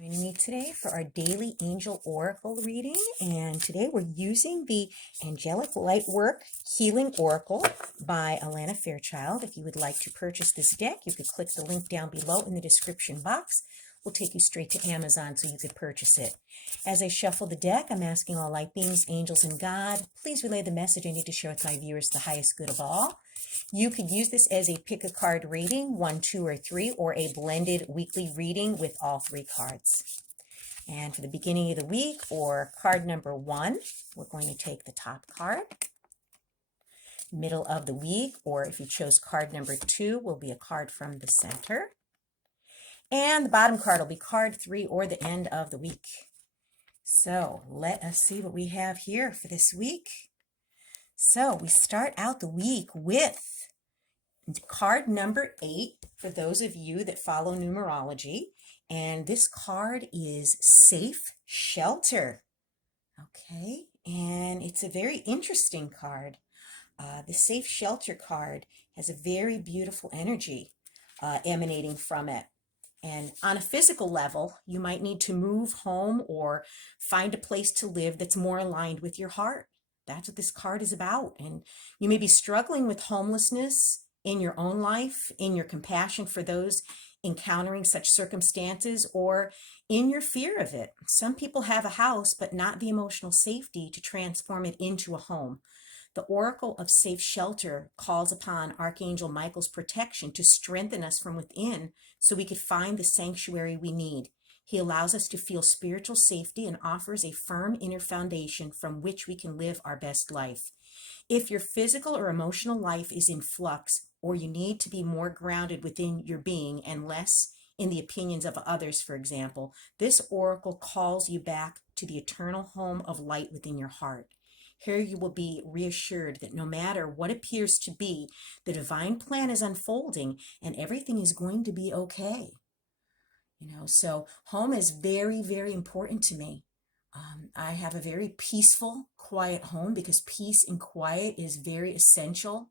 Joining me today for our daily angel oracle reading, and today we're using the Angelic Lightwork Healing Oracle by Alana Fairchild. If you would like to purchase this deck, you could click the link down below in the description box. We'll take you straight to Amazon so you could purchase it. As I shuffle the deck, I'm asking all light beings, angels, and God, please relay the message I need to share with my viewers, the highest good of all. You could use this as a pick a card reading, 1, 2, or 3, or a blended weekly reading with all 3 cards. And for the beginning of the week, or card number 1, we're going to take the top card. Middle of the week, or if you chose card number 2, will be a card from the center. And the bottom card will be card 3, or the end of the week. So let us see what we have here for this week. So we start out the week with card number 8 for those of you that follow numerology. And this card is Safe Shelter. Okay, and it's a very interesting card. The Safe Shelter card has a very beautiful energy emanating from it. And on a physical level, you might need to move home or find a place to live that's more aligned with your heart. That's what this card is about. And you may be struggling with homelessness in your own life, in your compassion for those encountering such circumstances, or in your fear of it. Some people have a house, but not the emotional safety to transform it into a home. The Oracle of Safe Shelter calls upon Archangel Michael's protection to strengthen us from within so we could find the sanctuary we need. He allows us to feel spiritual safety and offers a firm inner foundation from which we can live our best life. If your physical or emotional life is in flux, or you need to be more grounded within your being and less in the opinions of others, for example, this oracle calls you back to the eternal home of light within your heart. Here you will be reassured that no matter what appears to be, the divine plan is unfolding and everything is going to be okay. So home is very, very important to me. I have a very peaceful, quiet home because peace and quiet is very essential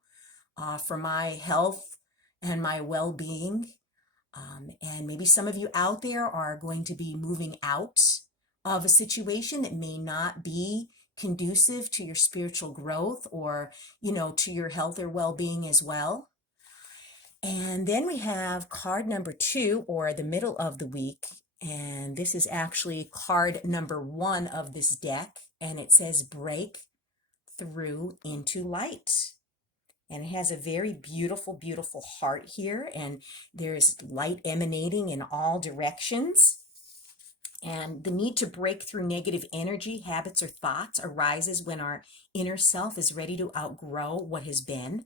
for my health and my well-being. And maybe some of you out there are going to be moving out of a situation that may not be conducive to your spiritual growth or, to your health or well-being as well. And then we have card number 2, or the middle of the week. And this is actually card number 1 of this deck. And it says break through into light. And it has a very beautiful, beautiful heart here. And there's light emanating in all directions. And the need to break through negative energy, habits, or thoughts arises when our inner self is ready to outgrow what has been.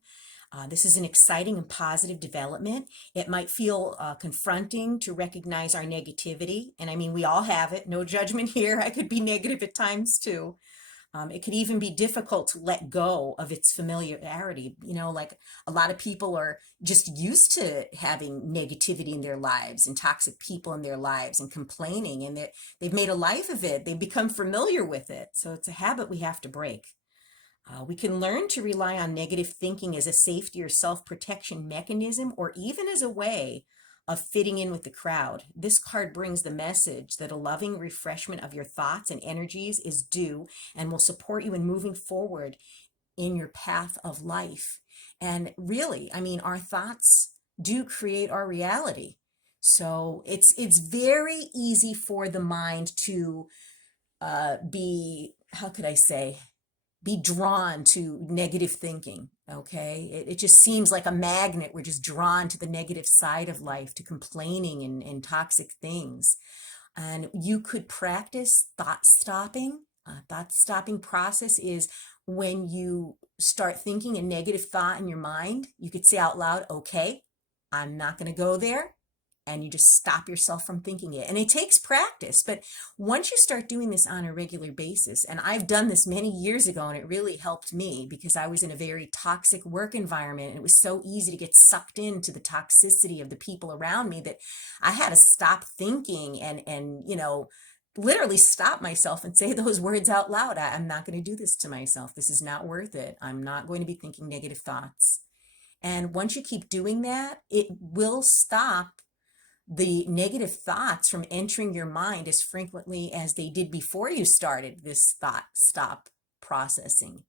This is an exciting and positive development. It might feel confronting to recognize our negativity. And I mean, we all have it. No judgment here. I could be negative at times too. It could even be difficult to let go of its familiarity. Like a lot of people are just used to having negativity in their lives and toxic people in their lives and complaining, and they've made a life of it. They've become familiar with it. So it's a habit we have to break. We can learn to rely on negative thinking as a safety or self-protection mechanism, or even as a way of fitting in with the crowd. This card brings the message that a loving refreshment of your thoughts and energies is due and will support you in moving forward in your path of life. And really, I mean, our thoughts do create our reality. So it's very easy for the mind to be, how could I say, be drawn to negative thinking, okay? It just seems like a magnet. We're just drawn to the negative side of life, to complaining and toxic things. And you could practice thought stopping. Thought stopping process is when you start thinking a negative thought in your mind, you could say out loud, okay, I'm not going to go there. And you just stop yourself from thinking it. And it takes practice. But once you start doing this on a regular basis, and I've done this many years ago, and it really helped me because I was in a very toxic work environment. And it was so easy to get sucked into the toxicity of the people around me that I had to stop thinking and literally stop myself and say those words out loud. I'm not going to do this to myself. This is not worth it. I'm not going to be thinking negative thoughts. And once you keep doing that, it will stop the negative thoughts from entering your mind as frequently as they did before you started this thought stop processing.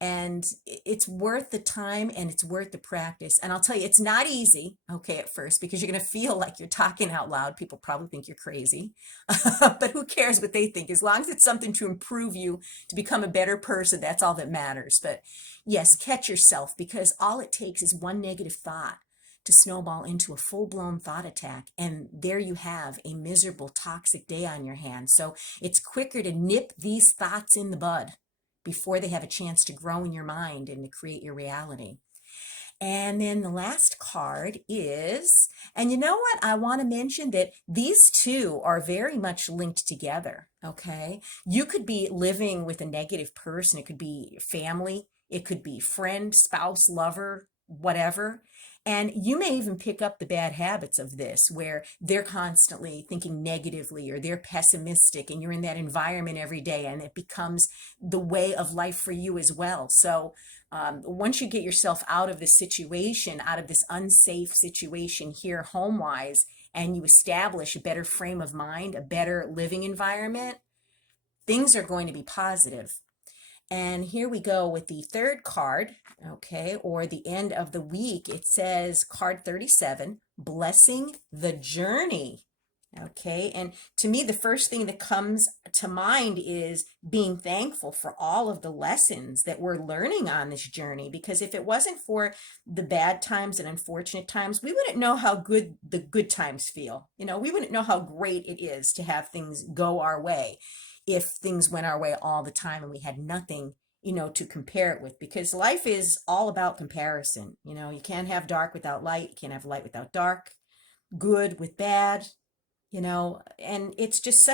And it's worth the time and it's worth the practice. And I'll tell you, it's not easy, okay, at first, because you're going to feel like you're talking out loud. People probably think you're crazy, but who cares what they think? As long as it's something to improve you, to become a better person, that's all that matters. But yes, catch yourself, because all it takes is one negative thought to snowball into a full-blown thought attack. And there you have a miserable, toxic day on your hands. So it's quicker to nip these thoughts in the bud before they have a chance to grow in your mind and to create your reality. And then the last card is, and you know what? I want to mention that these two are very much linked together, okay? You could be living with a negative person. It could be family. It could be friend, spouse, lover, whatever. And you may even pick up the bad habits of this, where they're constantly thinking negatively or they're pessimistic, and you're in that environment every day, and it becomes the way of life for you as well. So once you get yourself out of this situation, out of this unsafe situation here home-wise, and you establish a better frame of mind, a better living environment, things are going to be positive. And here we go with the third card, okay, or the end of the week. It says card 37, blessing the journey. Okay, and to me, the first thing that comes to mind is being thankful for all of the lessons that we're learning on this journey. Because if it wasn't for the bad times and unfortunate times, we wouldn't know how good the good times feel. You know, we wouldn't know how great it is to have things go our way if things went our way all the time and we had nothing, you know, to compare it with. Because life is all about comparison. You know, you can't have dark without light. You can't have light without dark, good with bad. You know, and it's just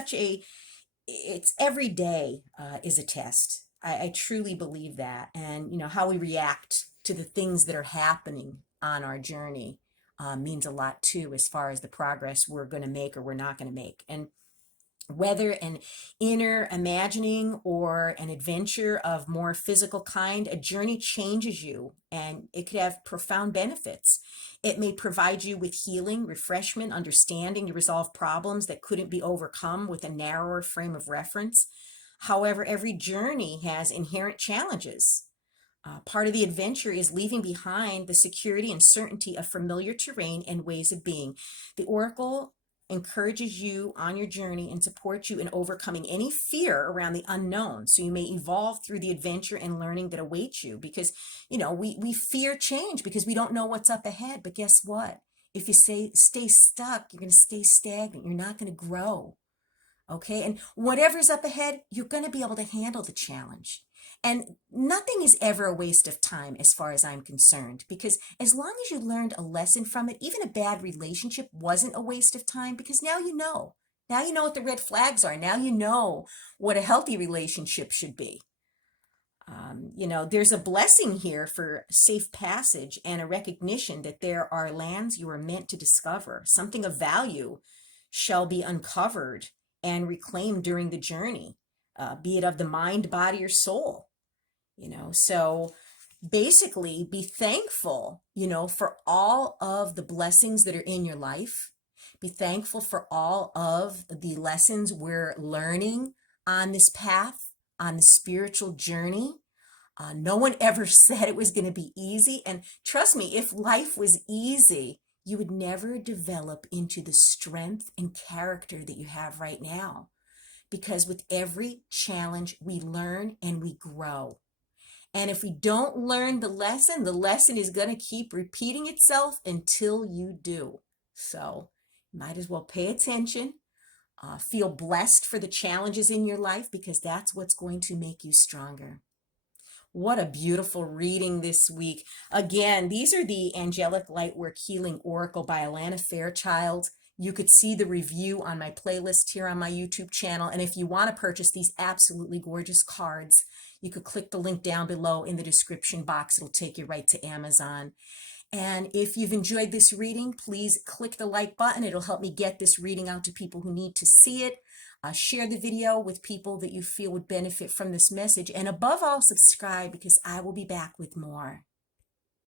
it's every day is a test. I truly believe that. And, you know, how we react to the things that are happening on our journey means a lot too, as far as the progress we're going to make or we're not going to make. And whether an inner imagining or an adventure of more physical kind, a journey changes you, and it could have profound benefits. It may provide you with healing, refreshment, understanding to resolve problems that couldn't be overcome with a narrower frame of reference. However, every journey has inherent challenges. Part of the adventure is leaving behind the security and certainty of familiar terrain and ways of being. The Oracle encourages you on your journey and supports you in overcoming any fear around the unknown, so you may evolve through the adventure and learning that awaits you. Because, you know, we fear change because we don't know what's up ahead. But guess what? If you stay stuck, you're going to stay stagnant. You're not going to grow. Okay, and whatever's up ahead, you're going to be able to handle the challenge. And nothing is ever a waste of time as far as I'm concerned, because as long as you learned a lesson from it, even a bad relationship wasn't a waste of time, because now you know. Now you know what the red flags are. Now you know what a healthy relationship should be. You know, there's a blessing here for safe passage and a recognition that there are lands you are meant to discover. Something of value shall be uncovered and reclaimed during the journey, be it of the mind, body, or soul. You know, so basically be thankful, you know, for all of the blessings that are in your life. Be thankful for all of the lessons we're learning on this path, on the spiritual journey. No one ever said it was going to be easy. And trust me, if life was easy, you would never develop into the strength and character that you have right now. Because with every challenge, we learn and we grow. And if we don't learn the lesson is going to keep repeating itself until you do. So might as well pay attention, feel blessed for the challenges in your life, because that's what's going to make you stronger. What a beautiful reading this week. Again, these are the Angelic Lightwork Healing Oracle by Alana Fairchild. You could see the review on my playlist here on my YouTube channel. And if you want to purchase these absolutely gorgeous cards, you could click the link down below in the description box. It'll take you right to Amazon. And if you've enjoyed this reading, please click the like button. It'll help me get this reading out to people who need to see it. Share the video with people that you feel would benefit from this message. And above all, subscribe, because I will be back with more.